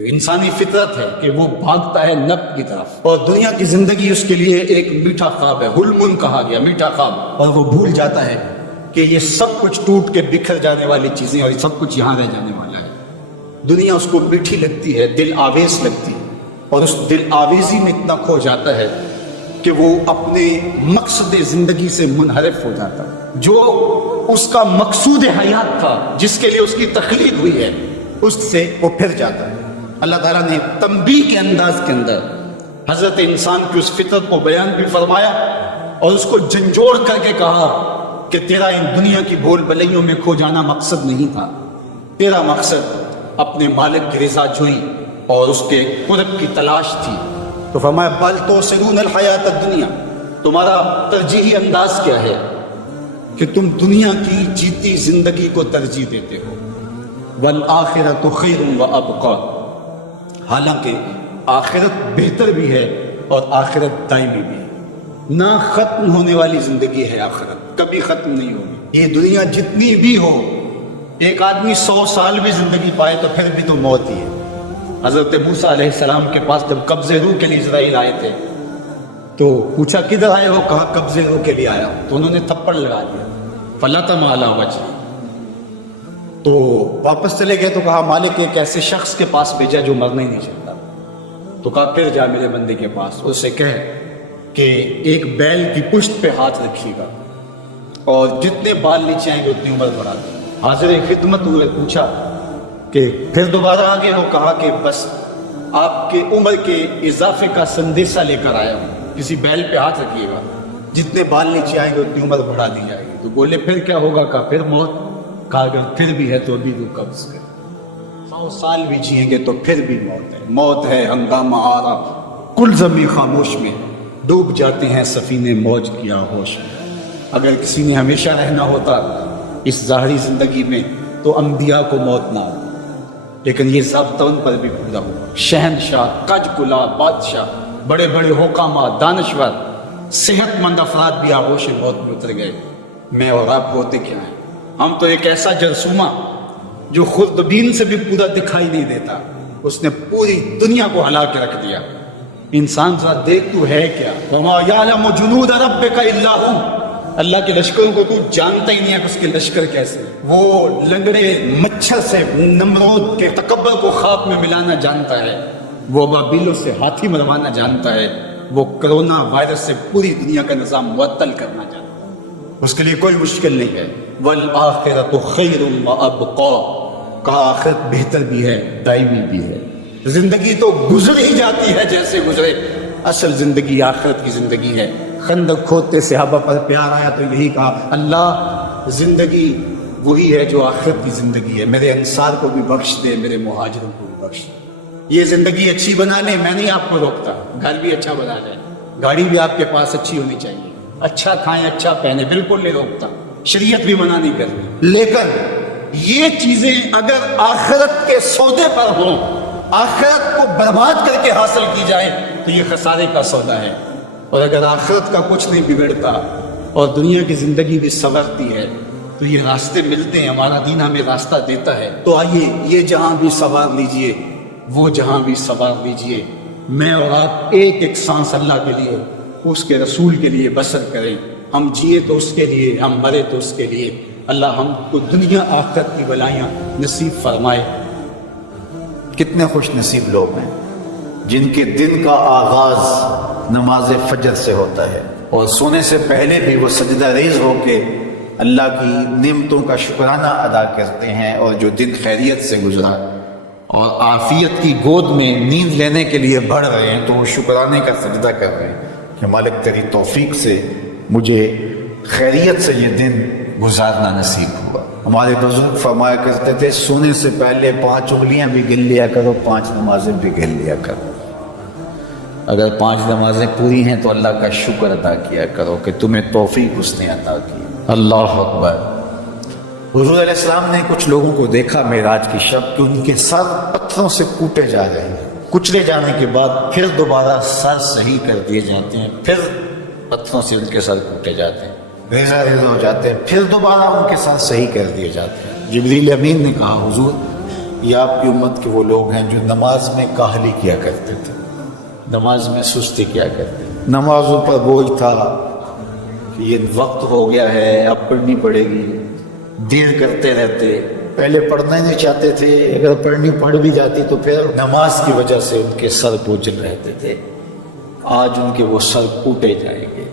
انسانی فطرت ہے کہ وہ بھاگتا ہے نب کی طرف، اور دنیا کی زندگی اس کے لیے ایک میٹھا خواب ہے، حلم کہا گیا، میٹھا خواب، اور وہ بھول جاتا ہے کہ یہ سب کچھ ٹوٹ کے بکھر جانے والی چیزیں اور یہ سب کچھ یہاں رہ جانے والا ہے۔ دنیا اس کو میٹھی لگتی ہے، دل آویز لگتی ہے، اور اس دل آویزی میں اتنا کھو جاتا ہے کہ وہ اپنے مقصد زندگی سے منحرف ہو جاتا ہے۔ جو اس کا مقصود حیات تھا، جس کے لیے اس کی تخلیق ہوئی ہے، اس سے وہ پھر جاتا ہے۔ اللہ تعالیٰ نے تنبیہ کے انداز کے اندر حضرت انسان کی اس فطرت کو بیان بھی فرمایا اور اس کو جھنجھوڑ کر کے کہا کہ تیرا ان دنیا کی بھول بھلیوں میں کھو جانا مقصد نہیں تھا، تیرا مقصد اپنے مالک کی رضا جوئی اور اس کے قرب کی تلاش تھی۔ تو فرمایا بل تؤثرون الحیات الدنیا، تمہارا ترجیحی انداز کیا ہے کہ تم دنیا کی جیتی زندگی کو ترجیح دیتے ہو، والآخرۃ خیر وابقیٰ، حالانکہ آخرت بہتر بھی ہے اور آخرت دائمی بھی ہے۔ نہ ختم ہونے والی زندگی ہے آخرت، کبھی ختم نہیں ہوگی۔ یہ دنیا جتنی بھی ہو، ایک آدمی 100 سال بھی زندگی پائے تو پھر بھی تو موت ہی ہے۔ حضرت موسیٰ علیہ السلام کے پاس جب قبض روح کے لیے اسرائیل آئے تھے تو پوچھا کدھر آئے ہو؟ کہا قبض روح کے لیے آیا ہوں۔ تو انہوں نے تھپڑ لگا دیا، فلطم علی وجہہ۔ تو واپس چلے گئے تو کہا مالک ایک ایسے شخص کے پاس بھیجا جو مرنا ہی نہیں چاہتا۔ تو کہا پھر جا میرے بندے کے پاس، اس سے کہے کہ ایک بیل کی پشت پہ ہاتھ رکھیے گا اور جتنے بال نیچے آئیں گے اتنی عمر بڑھا دیں۔ حاضر خدمت ہوئے، پوچھا کہ پھر دوبارہ آگے ہو؟ کہا کہ بس آپ کے عمر کے اضافے کا سندیشہ لے کر آیا ہوں، کسی بیل پہ ہاتھ رکھیے گا، جتنے بال نیچے آئیں گے اتنی عمر بڑھا دی جائے گی۔ تو بولے پھر کیا ہوگا؟ کہا پھر موت۔ کہا اگر پھر بھی ہے تو ابھی تو قبض کر، 100 سال بھی جئیں گے تو پھر بھی موت ہے۔ موت ہے ہنگامہ آرا، کل زمیں خاموش میں ڈوب جاتے ہیں سفینے موج کی آغوش میں۔ اگر کسی نے ہمیشہ رہنا ہوتا اس ظاہری زندگی میں تو انبیاء کو موت نہ آتی، لیکن یہ ضابطہ ان پر بھی پورا ہوا۔ شہنشاہ، کج کلا، بادشاہ، بڑے بڑے حکامہ، دانشور، صحت مند افراد بھی آغوش موت میں اتر گئے۔ میں اور آپ ہوتے کیا ہیں؟ ہم تو ایک ایسا جرثومہ جو خوردبین سے بھی پورا دکھائی نہیں دیتا، اس نے پوری دنیا کو ہلا کے رکھ دیا۔ انسان ذرا دیکھ تو ہے کیا؟ وما یعلم جنود ربک الا هو، اللہ کے لشکروں کو تو جانتا ہی نہیں ہے کہ اس کے لشکر کیسے ہیں۔ وہ لنگڑے مچھر سے نمرود کے تکبر کو خواب میں ملانا جانتا ہے، وہ ابابیلوں سے ہاتھی مروانا جانتا ہے، وہ کرونا وائرس سے پوری دنیا کا نظام معطل کرنا جانتا ہے۔ اس کے لیے کوئی مشکل نہیں ہے۔ والآخرۃ خیر وابقیٰ، کا آخرت بہتر بھی ہے، دائمی بھی ہے۔ زندگی تو گزر ہی جاتی ہے جیسے گزرے، اصل زندگی آخرت کی زندگی ہے۔ خندق کھودتے صحابہ پر پیار آیا تو یہی کہا اللہ زندگی وہی ہے جو آخرت کی زندگی ہے، میرے انصار کو بھی بخش دے، میرے مہاجروں کو بھی بخش دے۔ یہ زندگی اچھی بنا لیں، میں نہیں آپ کو روکتا، گھر بھی اچھا بنا لیں، گاڑی بھی آپ کے پاس اچھی ہونی چاہیے، اچھا کھائیں اچھا پہنیں، بالکل نہیں روکتا، شریعت بھی منع نہیں کرتی، لیکن یہ چیزیں اگر آخرت کے سودے پر ہوں، آخرت کو برباد کر کے حاصل کی جائے تو یہ خسارے کا سودا ہے۔ اور اگر آخرت کا کچھ نہیں بگڑتا اور دنیا کی زندگی بھی سنورتی ہے تو یہ راستے ملتے ہیں، ہمارا دین ہمیں راستہ دیتا ہے۔ تو آئیے یہ جہاں بھی سوار لیجئے، وہ جہاں بھی سوار لیجئے، میں اور آپ ایک ایک سانس اللہ کے لیے، اس کے رسول کے لیے بسر کریں۔ ہم جیے تو اس کے لیے، ہم مرے تو اس کے لیے۔ اللہ ہم کو دنیا آخرت کی بلائیاں نصیب فرمائے۔ کتنے خوش نصیب لوگ ہیں جن کے دن کا آغاز نماز فجر سے ہوتا ہے اور سونے سے پہلے بھی وہ سجدہ ریز ہو کے اللہ کی نعمتوں کا شکرانہ ادا کرتے ہیں، اور جو دن خیریت سے گزرا اور عافیت کی گود میں نیند لینے کے لیے بڑھ رہے ہیں تو وہ شکرانے کا سجدہ کر رہے ہیں کہ مالک تیری توفیق سے مجھے خیریت سے یہ دن گزارنا نصیب ہوا۔ ہمارے بزرگ فرمایا کرتے تھے سونے سے پہلے 5 انگلیاں بھی گن لیا کرو، 5 نمازیں بھی گن لیا کرو۔ اگر 5 نمازیں پوری ہیں تو اللہ کا شکر ادا کیا کرو کہ تمہیں توفیق اس نے عطا کی۔ اللہ اکبر۔ حضور علیہ السلام نے کچھ لوگوں کو دیکھا معراج کی شب کہ ان کے سر پتھروں سے کوٹے جا رہے ہیں، کچلے جانے کے بعد پھر دوبارہ سر صحیح کر دیے جاتے ہیں، پھر پتھروں سے ان کے سر کوٹے جاتے ہیں، ریزہ ہو جاتے ہیں، پھر دوبارہ ان کے ساتھ صحیح کر دیے جاتے ہیں۔ جبریل امین نے کہا حضور یہ آپ کی امت کے وہ لوگ ہیں جو نماز میں کاہلی کیا کرتے تھے، نماز میں سستی کیا کرتے تھے، نمازوں پر بوجھ تھا کہ یہ وقت ہو گیا ہے اب پڑھنی پڑے گی، دیر کرتے رہتے، پہلے پڑھنا ہی نہیں چاہتے تھے، اگر پڑھنی پڑھ بھی جاتی تو پھر نماز کی وجہ سے ان کے سر بوجھل رہتے تھے۔ آج ان کے وہ سر کوٹے جائیں گے۔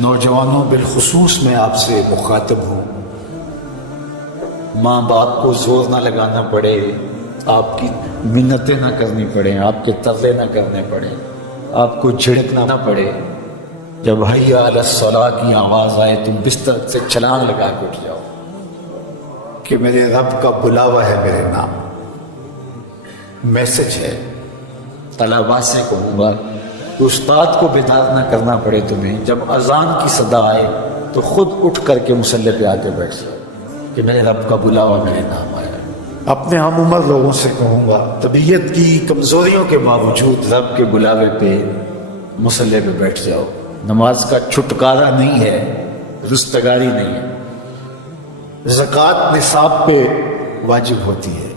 نوجوانوں بالخصوص میں آپ سے مخاطب ہوں، ماں باپ کو زور نہ لگانا پڑے، آپ کی منتیں نہ کرنی پڑیں، آپ کے ترلے نہ کرنے پڑے، آپ کو جھڑکنا نہ پڑے، جب حی علی الصلاۃ کی آواز آئے تم بستر سے چھلانگ لگا کے اٹھ جاؤ کہ میرے رب کا بلاوا ہے میرے نام، میسج ہے۔ طلباء سے کہوں گا کہ استاد کو بیدار نہ کرنا پڑے تمہیں، جب اذان کی صدا آئے تو خود اٹھ کر کے مصلی پہ آ کے بیٹھ جاؤ کہ میرے رب کا بلاوا میرے نام آیا۔ اپنے ہم عمر لوگوں سے کہوں گا طبیعت کی کمزوریوں کے باوجود رب کے بلاوے پہ مصلی پہ بیٹھ جاؤ۔ نماز کا چھٹکارا نہیں ہے، رستگاری نہیں ہے۔ زکوٰۃ نصاب پہ واجب ہوتی ہے،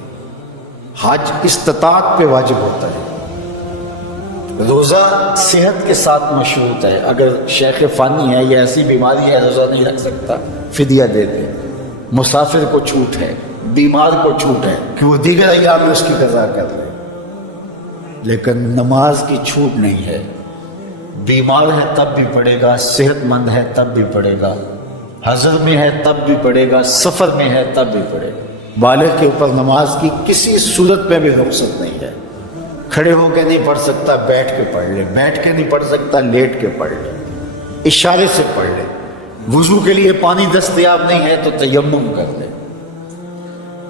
حج استطاعت پہ واجب ہوتا ہے، روزہ صحت کے ساتھ مشروط ہے، اگر شیخ فانی ہے یا ایسی بیماری ہے روزہ نہیں رکھ سکتا فدیہ دے دے، مسافر کو چھوٹ ہے، بیمار کو چھوٹ ہے کہ وہ دیگر ایام میں اس کی قضا کر لے، لیکن نماز کی چھوٹ نہیں ہے۔ بیمار ہے تب بھی پڑھے گا، صحت مند ہے تب بھی پڑھے گا، حضر میں ہے تب بھی پڑھے گا، سفر میں ہے تب بھی پڑھے گا۔ بالغ کے اوپر نماز کی کسی صورت میں بھی رخصت نہیں ہے۔ کھڑے ہو کے نہیں پڑھ سکتا بیٹھ کے پڑھ لے، بیٹھ کے نہیں پڑھ سکتا لیٹ کے پڑھ لے، اشارے سے پڑھ لے، وضو کے لیے پانی دستیاب نہیں ہے تو تیمم کر لے،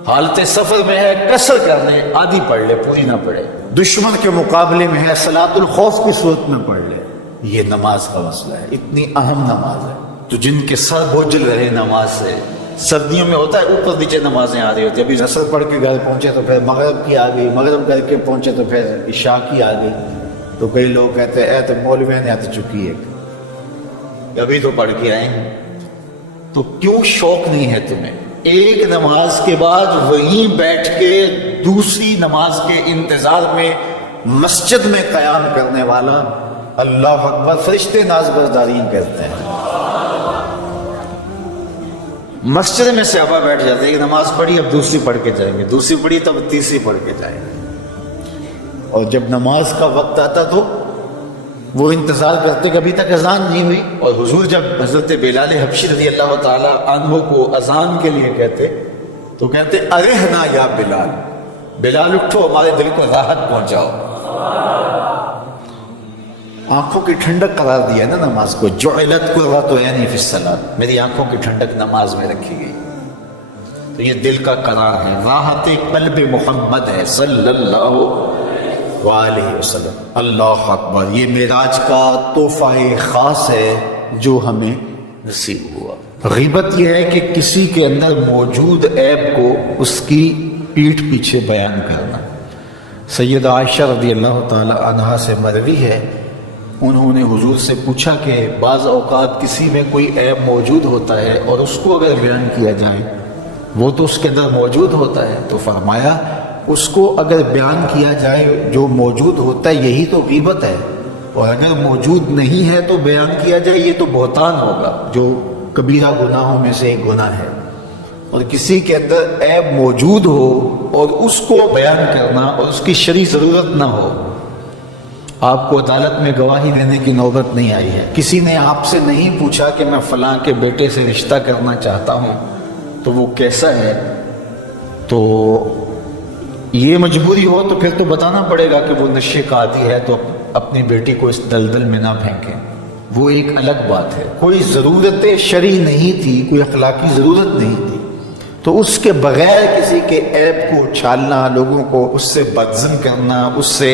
حالت سفر میں ہے قصر کر لے، آدھی پڑھ لے پوری نہ پڑھے، دشمن کے مقابلے میں ہے صلاۃ الخوف کی صورت میں پڑھ لے۔ یہ نماز کا مسئلہ ہے، اتنی اہم نماز ہے۔ تو جن کے سر بوجھل رہے نماز سے، سردیوں میں ہوتا ہے اوپر نیچے نمازیں آ رہی ہوتی ہیں، ابھی عصر پڑھ کے گھر پہنچے تو پھر مغرب کی آ گئی، مغرب کر کے پہنچے تو پھر عشاء کی آ گئی، تو کئی لوگ کہتے ہیں اے تو مولوی نے آتی چکی ہے، ابھی تو پڑھ کے آئے ہیں۔ تو کیوں شوق نہیں ہے تمہیں؟ ایک نماز کے بعد وہیں بیٹھ کے دوسری نماز کے انتظار میں مسجد میں قیام کرنے والا اللہ اکبر فرشتے ناز برداری کرتے ہیں۔ مسجد میں صحابہ بیٹھ جاتے ہیں، ایک نماز پڑھی اب دوسری پڑھ کے جائیں گے، دوسری پڑھی تب تیسری پڑھ کے جائیں گے، اور جب نماز کا وقت آتا تو وہ انتظار کرتے کہ ابھی تک اذان نہیں ہوئی، اور حضور جب حضرت بلال حبشی رضی اللہ تعالی عنہ کو اذان کے لیے کہتے تو کہتے ارحنا یا بلال، بلال اٹھو ہمارے دل کو راحت پہنچاؤ۔ آنکھوں کی ٹھنڈک قرار دیا نا نماز کو، جعلت قرۃ عینی فی الصلاۃ، میری آنکھوں کی ٹھنڈک نماز میں رکھی گئی، تو یہ دل کا قرار ہے، راحت قلب محمد ہے صلی اللہ علیہ وسلم۔ اللہ اکبر، یہ معراج کا تحفہ خاص ہے جو ہمیں نصیب ہوا۔ غیبت یہ ہے کہ کسی کے اندر موجود عیب کو اس کی پیٹھ پیچھے بیان کرنا۔ سیدہ عائشہ رضی اللہ تعالی عنہا سے مروی ہے، انہوں نے حضور سے پوچھا کہ بعض اوقات کسی میں کوئی عیب موجود ہوتا ہے اور اس کو اگر بیان کیا جائے، وہ تو اس کے اندر موجود ہوتا ہے، تو فرمایا اس کو اگر بیان کیا جائے جو موجود ہوتا ہے یہی تو غیبت ہے، اور اگر موجود نہیں ہے تو بیان کیا جائے یہ تو بہتان ہوگا، جو کبیرہ گناہوں میں سے ایک گناہ ہے۔ اور کسی کے اندر عیب موجود ہو اور اس کو بیان کرنا اور اس کی شرعی ضرورت نہ ہو، آپ کو عدالت میں گواہی دینے کی نوبت نہیں آئی ہے، کسی نے آپ سے نہیں پوچھا کہ میں فلاں کے بیٹے سے رشتہ کرنا چاہتا ہوں تو وہ کیسا ہے، تو یہ مجبوری ہو تو پھر تو بتانا پڑے گا کہ وہ نشے کا عادی ہے، تو اپنی بیٹی کو اس دلدل میں نہ پھینکیں، وہ ایک الگ بات ہے۔ کوئی ضرورت شرعی نہیں تھی، کوئی اخلاقی ضرورت نہیں تھی، تو اس کے بغیر کسی کے عیب کو اچھالنا، لوگوں کو اس سے بدظن کرنا، اس سے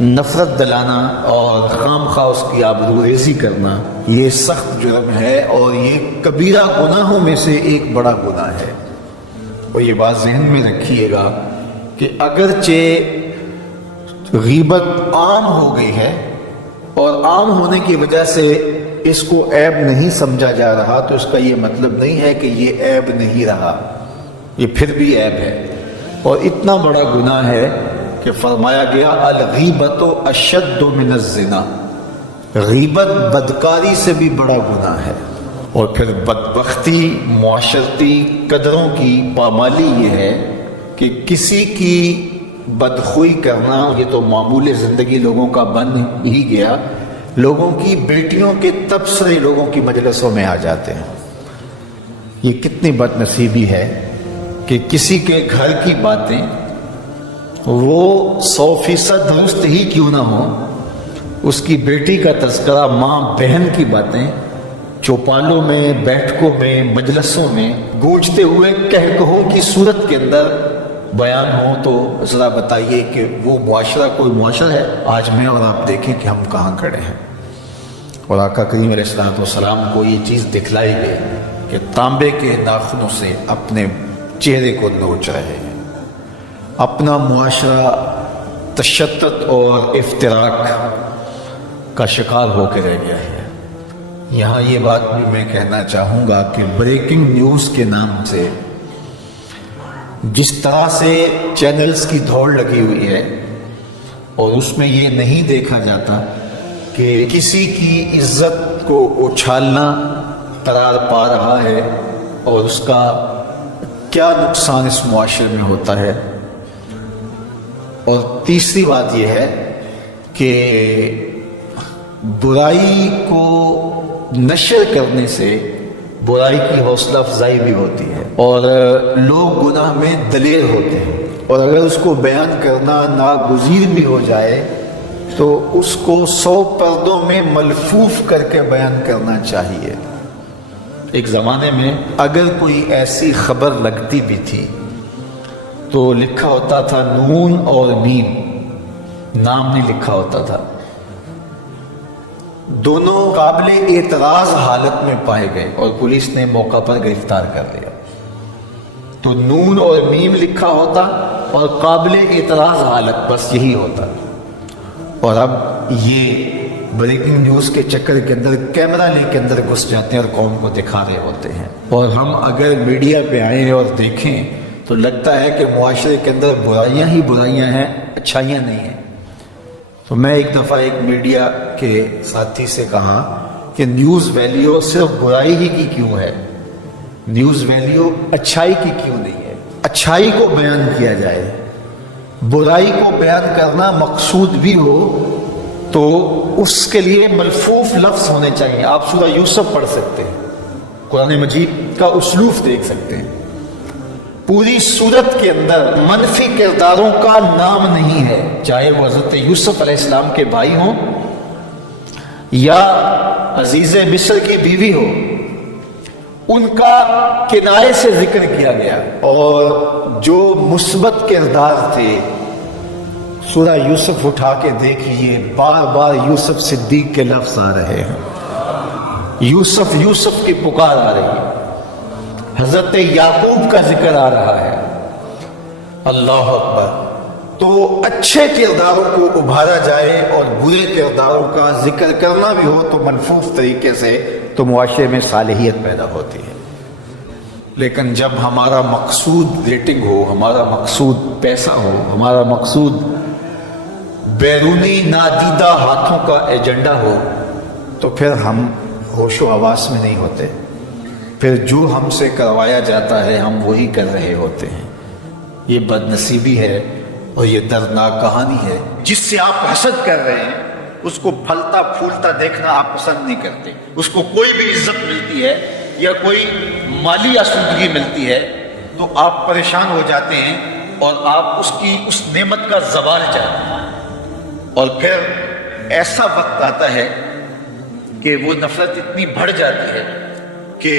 نفرت دلانا اور خام خواہ اس کی آبروریزی کرنا، یہ سخت جرم ہے اور یہ کبیرہ گناہوں میں سے ایک بڑا گناہ ہے۔ اور یہ بات ذہن میں رکھیے گا کہ اگرچہ غیبت عام ہو گئی ہے اور عام ہونے کی وجہ سے اس کو عیب نہیں سمجھا جا رہا، تو اس کا یہ مطلب نہیں ہے کہ یہ عیب نہیں رہا۔ یہ پھر بھی عیب ہے، اور اتنا بڑا گناہ ہے کہ فرمایا گیا الغیبت اشد من الزنا، غیبت بدکاری سے بھی بڑا گناہ ہے۔ اور پھر بدبختی، معاشرتی قدروں کی پامالی یہ ہے کہ کسی کی بدخوئی کرنا یہ تو معمول زندگی لوگوں کا بن ہی گیا، لوگوں کی بیٹیوں کے تبصرے لوگوں کی مجلسوں میں آ جاتے ہیں۔ یہ کتنی بد نصیبی ہے کہ کسی کے گھر کی باتیں وہ 100% درست ہی کیوں نہ ہو، اس کی بیٹی کا تذکرہ، ماں بہن کی باتیں چوپالوں میں، بیٹھکوں میں، مجلسوں میں گونجتے ہوئے کہکہوں کی صورت کے اندر بیان ہو، تو ذرا بتائیے کہ وہ معاشرہ کوئی معاشرہ ہے؟ آج میں اور آپ دیکھیں کہ ہم کہاں کھڑے ہیں۔ اور آقا کریم علیہ الصلوۃ والسلام کو یہ چیز دکھلائی گئی کہ تانبے کے ناخنوں سے اپنے چہرے کو نوچ رہے ہیں۔ اپنا معاشرہ تشدد اور افتراق کا شکار ہو کے رہ گیا ہے۔ یہاں یہ بات بھی میں کہنا چاہوں گا کہ بریکنگ نیوز کے نام سے جس طرح سے چینلز کی دوڑ لگی ہوئی ہے، اور اس میں یہ نہیں دیکھا جاتا کہ کسی کی عزت کو اچھالنا قرار پا رہا ہے اور اس کا کیا نقصان اس معاشرے میں ہوتا ہے۔ اور تیسری بات یہ ہے کہ برائی کو نشر کرنے سے برائی کی حوصلہ افزائی بھی ہوتی ہے، اور لوگ گناہ میں دلیر ہوتے ہیں، اور اگر اس کو بیان کرنا ناگزیر بھی ہو جائے تو اس کو 100 پردوں میں ملفوف کر کے بیان کرنا چاہیے۔ ایک زمانے میں اگر کوئی ایسی خبر لگتی بھی تھی تو لکھا ہوتا تھا نون اور میم، نام نہیں لکھا ہوتا تھا۔ دونوں قابل اعتراض حالت میں پائے گئے اور پولیس نے موقع پر گرفتار کر لیا۔ تو نون اور میم لکھا ہوتا اور قابل اعتراض حالت، بس یہی ہوتا۔ اور اب یہ بریکنگ نیوز کے چکر کے اندر کیمرہ لے کے اندر گھس جاتے ہیں اور قوم کو دکھا رہے ہوتے ہیں، اور ہم اگر میڈیا پہ آئیں اور دیکھیں تو لگتا ہے کہ معاشرے کے اندر برائیاں ہی برائیاں ہیں، اچھائیاں نہیں ہیں۔ تو میں ایک دفعہ ایک میڈیا کے ساتھی سے کہا کہ نیوز ویلیو صرف برائی ہی کی کیوں ہے، نیوز ویلیو اچھائی کی کیوں نہیں ہے؟ اچھائی کو بیان کیا جائے، برائی کو بیان کرنا مقصود بھی ہو تو اس کے لیے ملفوف لفظ ہونے چاہیے۔ آپ سورہ یوسف پڑھ سکتے ہیں، قرآن مجید کا اسلوب دیکھ سکتے ہیں، پوری سورت کے اندر منفی کرداروں کا نام نہیں ہے، چاہے وہ حضرت یوسف علیہ السلام کے بھائی ہوں یا عزیز مصر کی بیوی ہو، ان کا کنایے سے ذکر کیا گیا۔ اور جو مثبت کردار تھے، سورہ یوسف اٹھا کے دیکھیے، بار بار یوسف صدیق کے لفظ آ رہے ہیں، یوسف یوسف کی پکار آ رہی ہے، حضرت یعقوب کا ذکر آ رہا ہے۔ اللہ اکبر۔ تو اچھے کرداروں کو ابھارا جائے اور برے کرداروں کا ذکر کرنا بھی ہو تو ملفوف طریقے سے، تو معاشرے میں صالحیت پیدا ہوتی ہے۔ لیکن جب ہمارا مقصود ریٹنگ ہو، ہمارا مقصود پیسہ ہو، ہمارا مقصود بیرونی نادیدہ ہاتھوں کا ایجنڈا ہو، تو پھر ہم ہوش و حواس میں نہیں ہوتے، پھر جو ہم سے کروایا جاتا ہے ہم وہی کر رہے ہوتے ہیں۔ یہ بد نصیبی ہے اور یہ دردناک کہانی ہے۔ جس سے آپ حسد کر رہے ہیں اس کو پھلتا پھولتا دیکھنا آپ پسند نہیں کرتے، اس کو کوئی بھی عزت ملتی ہے یا کوئی مالی آسودگی ملتی ہے تو آپ پریشان ہو جاتے ہیں اور آپ اس کی اس نعمت کا زوال چاہتے ہیں، اور پھر ایسا وقت آتا ہے کہ وہ نفرت اتنی بڑھ جاتی ہے کہ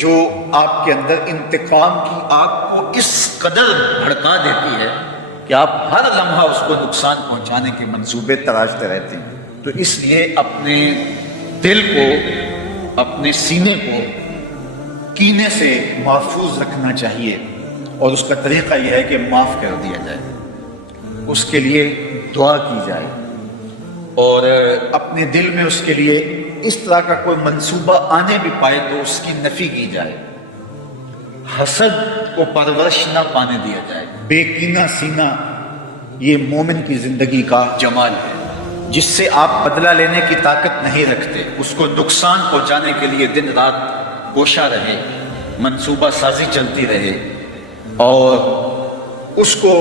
جو آپ کے اندر انتقام کی آگ کو اس قدر بھڑکا دیتی ہے کہ آپ ہر لمحہ اس کو نقصان پہنچانے کے منصوبے تراشتے رہتے ہیں۔ تو اس لیے اپنے دل کو، اپنے سینے کو کینے سے محفوظ رکھنا چاہیے، اور اس کا طریقہ یہ ہے کہ معاف کر دیا جائے، اس کے لیے دعا کی جائے، اور اپنے دل میں اس کے لیے اس طرح کا کوئی منصوبہ آنے بھی پائے تو اس کی نفی کی جائے۔ حسد کو پرورش نہ پانے دیا جائے. بے کینہ سینہ یہ مومن کی زندگی کا جمال ہے، جس سے آپ بدلہ لینے کی طاقت نہیں رکھتے. اس کو نقصان پہنچانے کے لیے دن رات کوشاں رہے، منصوبہ سازی چلتی رہے، اور اس کو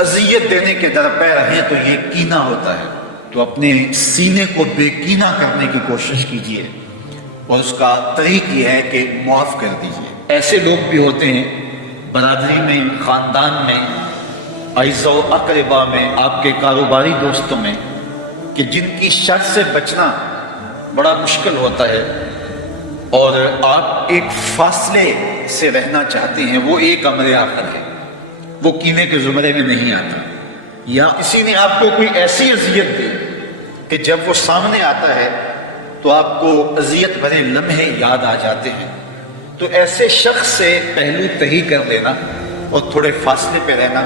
اذیت دینے کے درپے رہیں، تو یہ کینہ ہوتا ہے. تو اپنے سینے کو بے کینہ کرنے کی کوشش کیجیے، اور اس کا طریق یہ ہے کہ معاف کر دیجیے. ایسے لوگ بھی ہوتے ہیں برادری میں، خاندان میں، اعزا و اقربا میں، آپ کے کاروباری دوستوں میں، کہ جن کی شر سے بچنا بڑا مشکل ہوتا ہے، اور آپ ایک فاصلے سے رہنا چاہتے ہیں. وہ ایک امر آخر ہے، وہ کینے کے زمرے میں نہیں آتا. یا کسی نے آپ کو کوئی ایسی اذیت دی کہ جب وہ سامنے آتا ہے تو آپ کو اذیت بھرے لمحے یاد آ جاتے ہیں. تو ایسے شخص سے پہلو تہی کر لینا اور تھوڑے فاصلے پہ رہنا،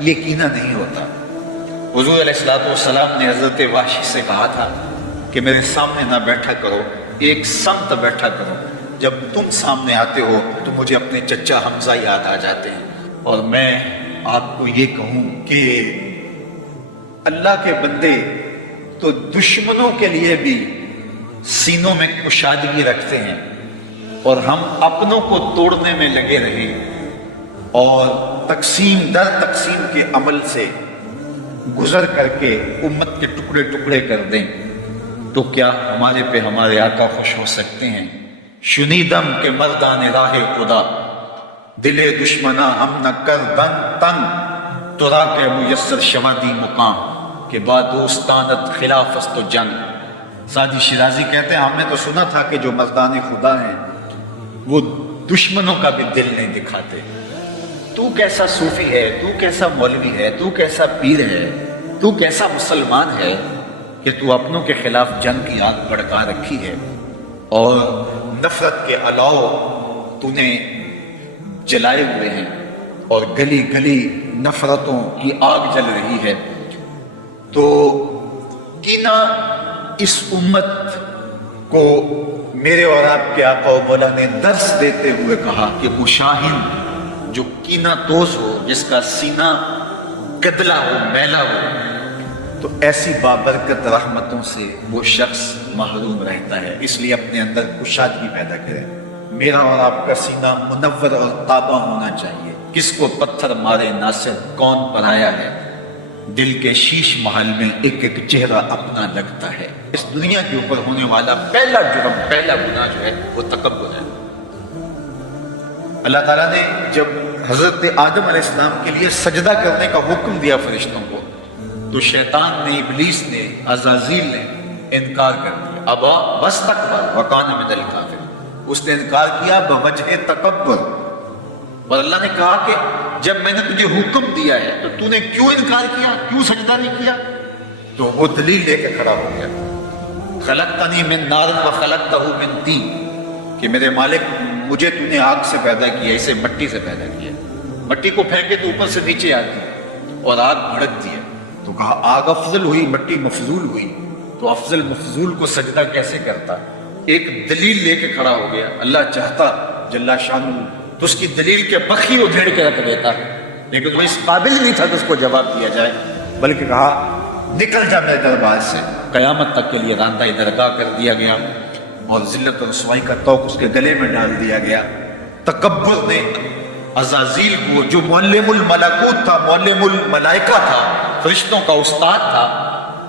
یہ کینہ نہیں ہوتا. حضور علیہ السلام نے حضرت وحشی سے کہا تھا کہ میرے سامنے نہ بیٹھا کرو، ایک سمت بیٹھا کرو. جب تم سامنے آتے ہو تو مجھے اپنے چچا حمزہ یاد آ جاتے ہیں. اور میں آپ کو یہ کہوں کہ اللہ کے بندے تو دشمنوں کے لیے بھی سینوں میں کشادگی رکھتے ہیں، اور ہم اپنوں کو توڑنے میں لگے رہے اور تقسیم در تقسیم کے عمل سے گزر کر کے امت کے ٹکڑے ٹکڑے کر دیں، تو کیا ہمارے پہ ہمارے آقا خوش ہو سکتے ہیں؟ شنیدم کے مردان راہ خدا، دل دشمنا ہم نہ کر دن تن، ترا کے میسر شوادی مقام کہ با دوستانت خلاف است و جنگ. سعدی شیرازی کہتے ہیں ہم نے تو سنا تھا کہ جو مردان خدا ہیں وہ دشمنوں کا بھی دل نہیں دکھاتے. تو کیسا صوفی ہے، تو کیسا مولوی ہے، تو کیسا پیر ہے، تو کیسا مسلمان ہے کہ تو اپنوں کے خلاف جنگ کی آگ بھڑکا رکھی ہے، اور نفرت کے الاؤ تو نے جلائے ہوئے ہیں، اور گلی گلی نفرتوں کی آگ جل رہی ہے. تو کینہ اس امت کو میرے اور آپ کے آقا و مولا نے درس دیتے ہوئے کہا کہ وہ شاہین جو کینہ توز ہو، جس کا سینہ گدلا ہو، میلا ہو، تو ایسی بابرکت رحمتوں سے وہ شخص محروم رہتا ہے. اس لیے اپنے اندر کشادگی پیدا کرے. میرا اور آپ کا سینہ منور اور تابہ ہونا چاہیے. کس کو پتھر مارے ناصر کون پرایا ہے، دل کے شیش محل میں ایک ایک چہرہ اپنا لگتا ہے. اس دنیا کے اوپر ہونے والا پہلا جرم، پہلا گناہ جو ہے وہ تکبر ہے. اللہ تعالیٰ نے جب حضرت آدم علیہ السلام کے لیے سجدہ کرنے کا حکم دیا فرشتوں کو، تو شیطان نے، ابلیس نے، عزازیل نے انکار کر دیا. ابا واستکبر وکان من الکافرین، اس نے انکار کیا بوجہ تکبر. اور اللہ نے کہا کہ جب میں نے تجھے حکم دیا ہے تو تو نے کیوں انکار کیا، کیوں سجدہ نہیں کیا؟ تو وہ دلیل لے کے کھڑا ہو گیا. خلقتنی من نار و خلقتہ من طین، کہ میرے مالک مجھے تو نے آگ سے پیدا کیا، اسے مٹی سے پیدا کیا. مٹی کو پھینکے تو اوپر سے نیچے آتی اور آگ بھڑکتی ہے. تو کہا آگ افضل ہوئی، مٹی مفضول ہوئی، تو افضل مفضول کو سجدہ کیسے کرتا؟ ایک دلیل لے کے کھڑا ہو گیا. اللہ چاہتا جل شانہ تو اس کی دلیل کے بخی ادھیڑ کے رکھ دیتا، لیکن وہ اس قابل نہیں تھا کہ اس کو جواب دیا جائے، بلکہ کہا نکل جا میرے دربار سے. قیامت تک کے لیے راندہ درگاہ کر دیا گیا، اور ذلت و رسوائی کا طوق اس کے گلے میں ڈال دیا گیا. تکبر نے عزازیل کو، جو معلم الملکوت تھا، معلم الملائکہ تھا، فرشتوں کا استاد تھا،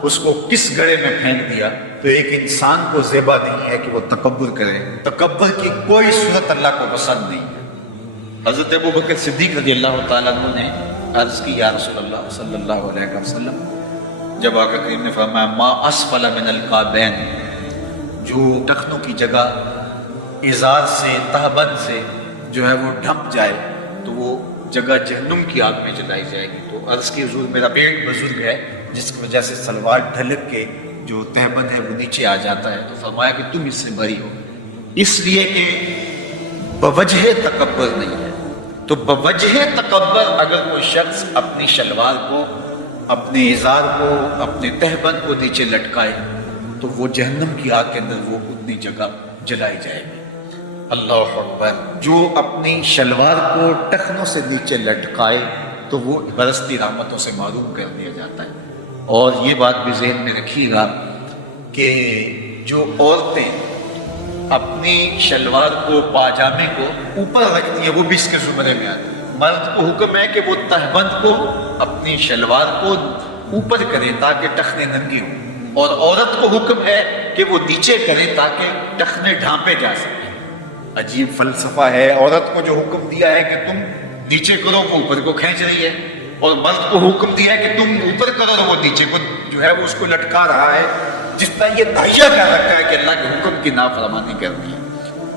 اس کو کس گڑھے میں پھینک دیا. تو ایک انسان کو زیبا نہیں ہے کہ وہ تکبر کرے. تکبر کی کوئی صورت اللہ کو پسند نہیں ہے. حضرت ابوبکر صدیق رضی اللہ تعالیٰ عنہ نے عرض کی یا رسول اللہ صلی اللہ علیہ وسلم، جب آقا کریم نے فرمایا ما اسفل من الکعبین، جو ٹخنوں کی جگہ ازار سے، تہبند سے جو ہے وہ ڈھمپ جائے تو وہ جگہ جہنم کی آگ میں جلائی جائے گی. تو عرض کی حضور میرا پیٹ بزرگ ہے جس کی وجہ سے سلوار ڈھلک کے جو تہبند ہے وہ نیچے آ جاتا ہے. تو فرمایا کہ تم اس سے بری ہو، اس لیے کہ بوجہ تکبر نہیں ہے. تو بوجہ تکبر اگر کوئی شخص اپنی شلوار کو، اپنے ازار کو، اپنے تہبند کو نیچے لٹکائے تو وہ جہنم کی آگ کے اندر وہ اتنی جگہ جلائی جائے گی. اللہ اکبر. جو اپنی شلوار کو ٹخنوں سے نیچے لٹکائے تو وہ برستی رحمتوں سے معروم کر دیا جاتا ہے. اور یہ بات بھی ذہن میں رکھیے گا کہ جو عورتیں اپنی شلوار کو پاجامے کو اوپر رکھتی ہیں وہ بھی اس کے زمرے میں آتی ہے. مرد کو حکم ہے کہ وہ تہبند کو اپنی شلوار کو اوپر کرے تاکہ ٹخنے ننگی ہوں، اور عورت کو حکم ہے کہ وہ نیچے کرے تاکہ ٹخنے ڈھانپے جا سکیں. عجیب فلسفہ ہے. عورت کو جو حکم دیا ہے کہ تم نیچے کرو وہ اوپر کو کھینچ رہی ہے، اور مرد کو حکم دیا ہے کہ تم اوپر کرو تو وہ نیچے کو جو ہے وہ اس کو لٹکا رہا ہے. جس طرح یہ تہیہ کر رکھا ہے کہ اللہ کے حکم کی نافرمانی کرنی ہے.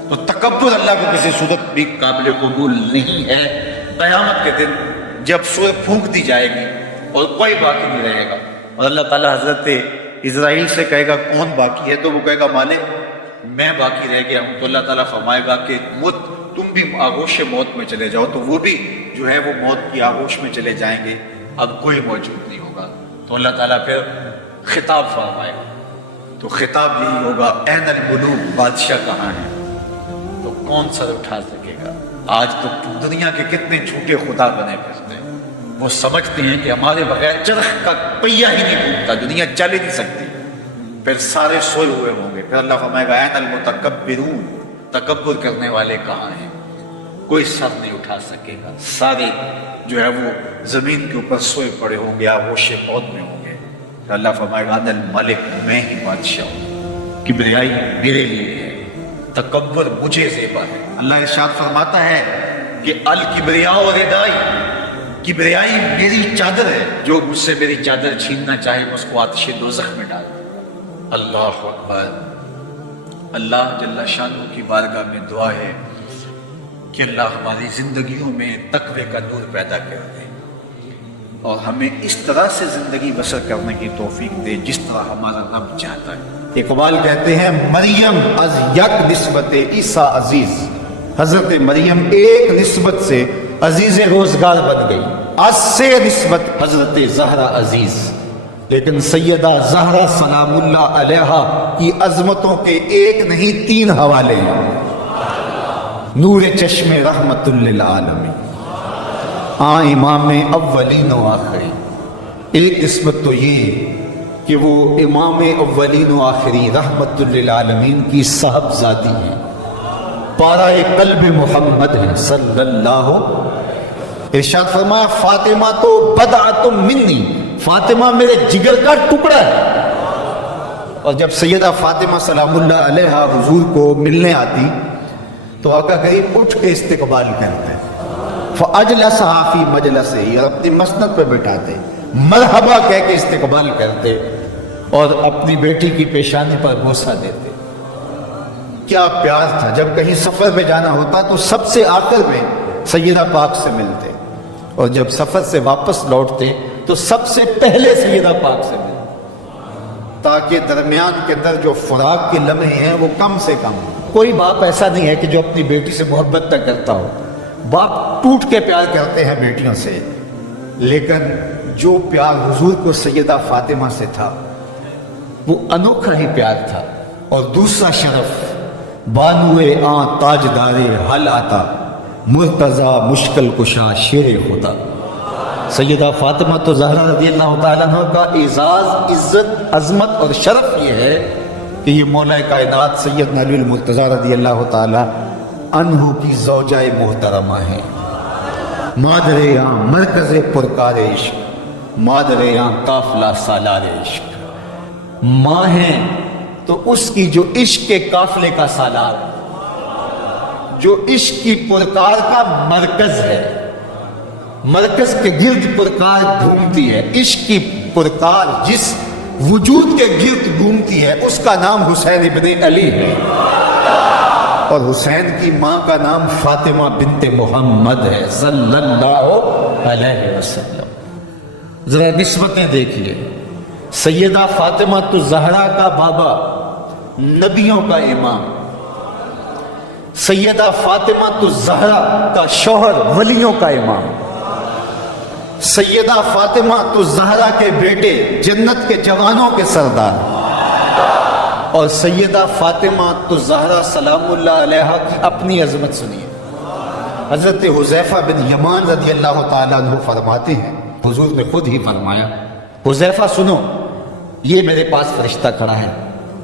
تو تکبر اللہ کو کسی صورت بھی قابل قبول نہیں ہے. قیامت کے دن جب سور پھونک دی جائے گی اور کوئی باقی نہیں رہے گا، اور اللہ تعالیٰ حضرت اسرائیل سے کہے گا کون باقی ہے، تو وہ کہے گا مالک میں باقی رہ گیا ہوں. تو اللہ تعالیٰ فرمائے گا کہ موت تم بھی آغوش موت میں چلے جاؤ. تو وہ بھی جو ہے وہ موت کی آغوش میں چلے جائیں گے، اب کوئی موجود نہیں ہوگا. تو اللہ تعالیٰ پھر خطاب فرمائے گا. تو خطاب یہی ہوگا این الملوک، بادشاہ کہاں ہے. تو کون سر اٹھا سکے گا؟ آج تو دنیا کے کتنے جھوٹے خدا بنے پھرتے ہیں. وہ سمجھتے ہیں کہ ہمارے بغیر چرخ کا پہیہ ہی نہیں گھومتا، دنیا چل ہی نہیں سکتی. پھر سارے سوئے ہوئے ہوں گے. پھر اللہ فرمائے گا این المتکبرون، تکبر کرنے والے کہاں ہیں؟ کوئی سر نہیں اٹھا سکے گا. سارے جو ہے وہ زمین کے اوپر سوئے پڑے ہوں گے، آغوش موت میں ہوں گے. پھر اللہ فرمائے گا انا الملک، میں ہی بادشاہ ہوں، کبریائی میرے لیے ہے، تکبر مجھے زیبا ہے. اللہ ارشاد فرماتا ہے کہ الکبریاء ردائی، کبریائی میری چادر ہے، جو مجھ سے میری چادر چھیننا چاہے اس کو آتش دوزخ میں ڈال دے. اللہ اکبر. اللہ جل شانہ کی بارگاہ میں دعا ہے کہ اللہ ہماری زندگیوں میں تقوی کا نور پیدا کر دے اور ہمیں اس طرح سے زندگی بسر کرنے کی توفیق دے جس طرح ہمارا رب چاہتا ہے. اقبال کہتے ہیں مریم از یک نسبت عیسیٰ عزیز، حضرت مریم ایک نسبت سے عزیز روزگار بن گئی. از سے نسبت حضرت زہرا عزیز، لیکن سیدہ زہرا سلام اللہ علیہا کی عظمتوں کے ایک نہیں 3 حوالے ہیں. نور چشم رحمت للعالمین، امام اولین و آخرین. ایک نسبت تو یہ کہ وہ امام اولین و آخرین رحمت للعالمین کی صاحبزادی ہیں، پارہ قلب محمد ہیں صلی اللہ. ارشاد فرمایا فاطمہ تو بدعۃ منی، فاطمہ میرے جگر کا ٹکڑا ہے. اور جب سیدہ فاطمہ سلام اللہ علیہا حضور کو ملنے آتی تو آقا کریم اٹھ کے استقبال کرتے ہیں. فاجلسھا فی مجلسہ، اور اپنی مسند پہ بٹھاتے، مرحبا کہہ کے استقبال کرتے اور اپنی بیٹی کی پیشانی پر بوسہ دیتے. کیا پیار تھا. جب کہیں سفر میں جانا ہوتا تو سب سے آخر میں سیدہ پاک سے ملتے، اور جب سفر سے واپس لوٹتے تو سب سے پہلے سیدہ پاک سے ملتے، تاکہ درمیان کے اندر جو فراق کے لمحے ہیں وہ کم سے کم. کوئی باپ ایسا نہیں ہے کہ جو اپنی بیٹی سے محبت نہ کرتا ہو. باپ ٹوٹ کے پیار کرتے ہیں بیٹیوں سے، لیکن جو پیار حضور کو سیدہ فاطمہ سے تھا وہ انوکھا ہی پیار تھا. اور دوسرا شرف بانوئے آن تاجدار حل آتا، مرتضی مشکل کشا شیر خدا. سیدہ فاطمہ تو زہرا رضی اللہ تعالیٰ عنہ کا اعزاز، عزت، عظمت اور شرف یہ ہے کہ یہ مولا کائنات سیدنا علی المرتضیٰ رضی اللہ تعالیٰ عنہ کی زوجہ محترمہ ہیں. مادر آن مرکز پرکار عشق، مادر آن قافلہ سالار عشق. ماں ہیں تو اس کی جو عشق کے قافلے کا سالار، جو عشق کی پرکار کا مرکز ہے، مرکز کے گرد پرکار گھومتی ہے. عشق کی پرکار جس وجود کے گرد گھومتی ہے اس کا نام حسین ابن علی ہے، اور حسین کی ماں کا نام فاطمہ بنت محمد ہے صلی اللہ علیہ وسلم. ذرا نسبتیں دیکھیے. سیدہ فاطمہ تو زہرا کا بابا نبیوں کا امام، سیدہ فاطمہ تو زہرا کا شوہر ولیوں کا امام، سیدہ فاطمہ تو زہرا کے بیٹے جنت کے جوانوں کے سردار، اور سیدہ فاطمہ تو زہرا سلام اللہ علیہا کی اپنی عظمت سنیے۔ حضرت حذیفہ بن یمان رضی اللہ تعالیٰ عنہ فرماتے ہیں، حضور نے خود ہی فرمایا، حذیفہ سنو، یہ میرے پاس فرشتہ کھڑا ہے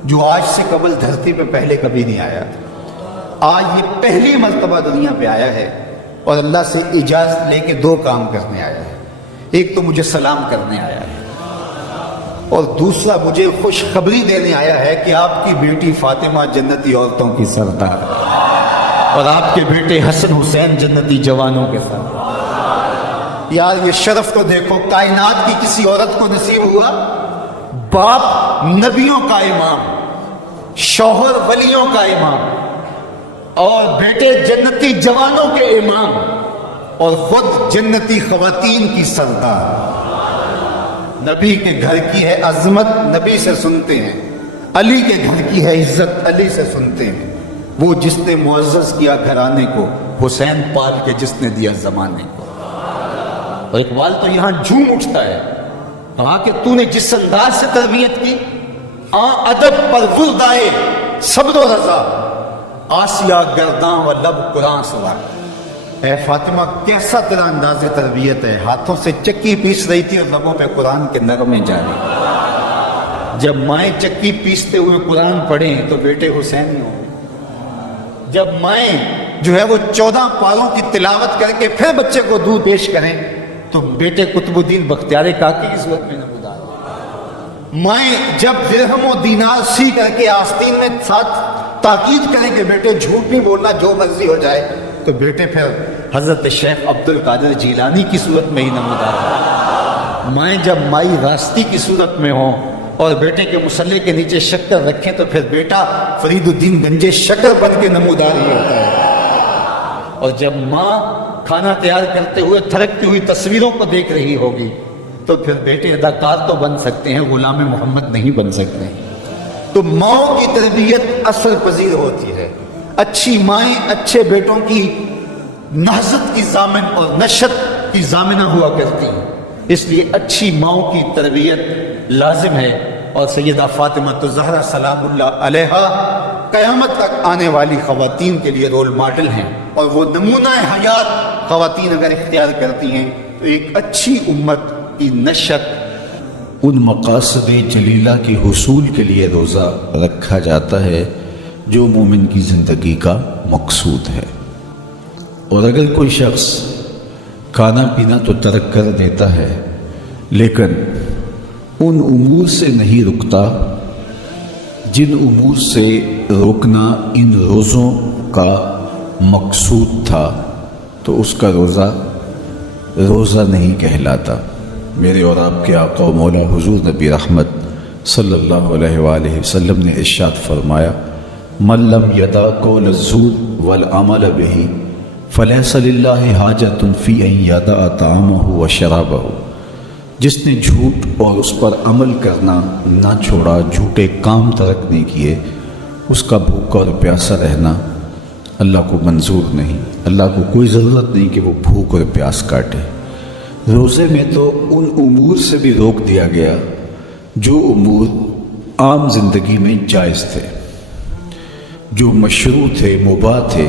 جو آج سے قبل دھرتی پہ پہلے کبھی نہیں آیا تھا، آج یہ پہلی مرتبہ دنیا پہ آیا ہے اور اللہ سے اجازت لے کے دو کام کرنے آیا ہے۔ ایک تو مجھے سلام کرنے آیا ہے اور دوسرا مجھے خوشخبری دینے آیا ہے کہ آپ کی بیٹی فاطمہ جنتی عورتوں کی سردار اور آپ کے بیٹے حسن حسین جنتی جوانوں کے سردار۔ یار یہ شرف تو دیکھو، کائنات کی کسی عورت کو نصیب ہوا، باپ نبیوں کا امام، شوہر ولیوں کا امام اور بیٹے جنتی جوانوں کے امام اور خود جنتی خواتین کی سردار۔ نبی کے گھر کی ہے عظمت، نبی سے سنتے ہیں، علی کے گھر کی ہے عزت، علی سے سنتے ہیں۔ وہ جس نے معزز کیا گھرانے کو، حسین پال کے جس نے دیا زمانے کو۔ اور اقبال تو یہاں جھوم اٹھتا ہے، کہا کہ تو نے جس انداز سے تربیت کی، ادب پر وردائے صبر و رضا، آسیہ گرداں و لب قرآن سوا۔ اے فاطمہ کیسا تیرا انداز تربیت ہے، ہاتھوں سے چکی پیس رہی تھی اور لبوں پہ قرآن کے نغمے جاری۔ جب مائیں چکی پیستے ہوئے قرآن پڑھیں تو بیٹے حسین ہوں، جب مائیں جو ہے وہ 14 پاروں کی تلاوت کر کے پھر بچے کو دودھ پیش کریں تو بیٹے قطب الدین بختیار کاکی کی صورت میں نمودار ہوں۔ مائیں جب درہم و دینار سی کر کے آستین میں ساتھ تاکید کریں کہ بیٹے جھوٹ نہیں بولنا، جو مرضی ہو جائے، تو بیٹے پھر حضرت شیخ عبد القادر جیلانی کی صورت میں ہی نمودار ہوں۔ مائیں جب مائی راستی کی صورت میں ہوں اور بیٹے کے مسلح کے نیچے شکر رکھیں تو پھر بیٹا فرید الدین گنجے شکر بن کے نمودار ہی ہوتا ہے۔ اور جب ماں کھانا تیار کرتے ہوئے تھرکتی ہوئی تصویروں کو دیکھ رہی ہوگی تو پھر بیٹے اداکار تو بن سکتے ہیں، غلام محمد نہیں بن سکتے۔ تو ماؤں کی تربیت اثر پذیر ہوتی ہے۔ اچھی مائیں اچھے بیٹوں کی نہضت کی ضامن اور نشت کی ضامنہ ہوا کرتی ہیں، اس لیے اچھی ماؤں کی تربیت لازم ہے۔ اور سیدہ فاطمہ تو زہرا سلام اللہ علیہا قیامت تک آنے والی خواتین کے لیے رول ماڈل ہیں، اور وہ نمونہ حیات خواتین اگر اختیار کرتی ہیں تو ایک اچھی امت کی نشت۔ ان مقاصد جلیلہ کے حصول کے لیے روزہ رکھا جاتا ہے جو مومن کی زندگی کا مقصود ہے۔ اور اگر کوئی شخص کھانا پینا تو ترک کر دیتا ہے لیکن ان امور سے نہیں رکتا جن امور سے روکنا ان روزوں کا مقصود تھا، تو اس کا روزہ نہیں کہلاتا۔ میرے اور آپ کے آقا و مولا حضور نبی رحمت صلی اللہ علیہ وآلہ وسلم نے ارشاد فرمایا، من لم یدع قول الزور والعمل به فلیس للہ حاجۃ فی ان یدع طعامہ وشرابہ۔ جس نے جھوٹ اور اس پر عمل کرنا نہ چھوڑا، جھوٹے کام ترک نہیں کیے، اس کا بھوکا اور پیاسا رہنا اللہ کو منظور نہیں۔ اللہ کو کوئی ضرورت نہیں کہ وہ بھوک اور پیاس کاٹے۔ روزے میں تو ان امور سے بھی روک دیا گیا جو امور عام زندگی میں جائز تھے، جو مشروع تھے، مباح تھے،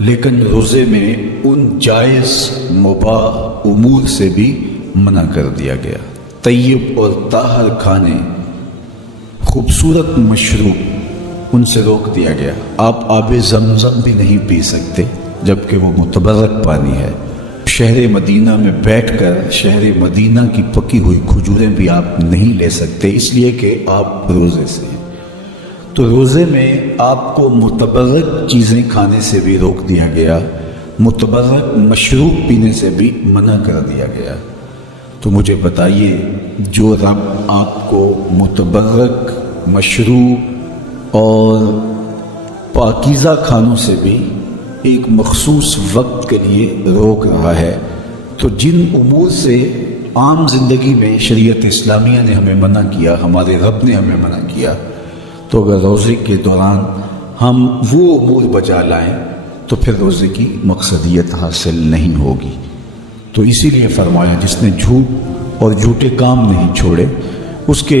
لیکن روزے میں ان جائز مباح امور سے بھی منع کر دیا گیا۔ طیب اور طاہر کھانے، خوبصورت مشروب، ان سے روک دیا گیا۔ آپ آب زمزم بھی نہیں پی سکتے جبکہ وہ متبرک پانی ہے۔ شہر مدینہ میں بیٹھ کر شہر مدینہ کی پکی ہوئی کھجوریں بھی آپ نہیں لے سکتے، اس لیے کہ آپ روزے سے ہیں۔ تو روزے میں آپ کو متبرک چیزیں کھانے سے بھی روک دیا گیا، متبرک مشروب پینے سے بھی منع کر دیا گیا۔ تو مجھے بتائیے، جو رب آپ کو متبرک مشروب اور پاکیزہ کھانوں سے بھی ایک مخصوص وقت کے لیے روک رہا ہے، تو جن امور سے عام زندگی میں شریعت اسلامیہ نے ہمیں منع کیا، ہمارے رب نے ہمیں منع کیا، تو اگر روزے کے دوران ہم وہ امور بجا لائیں تو پھر روزے کی مقصدیت حاصل نہیں ہوگی۔ تو اسی لیے فرمایا، جس نے جھوٹ اور جھوٹے کام نہیں چھوڑے، اس کے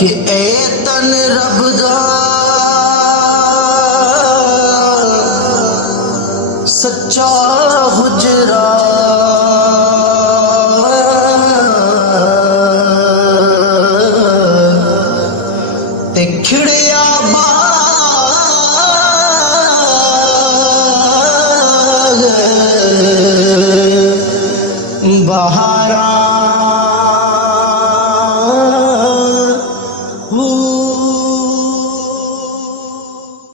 کہ اے تن رب دا سچا حجرا تے کھڑیا باہر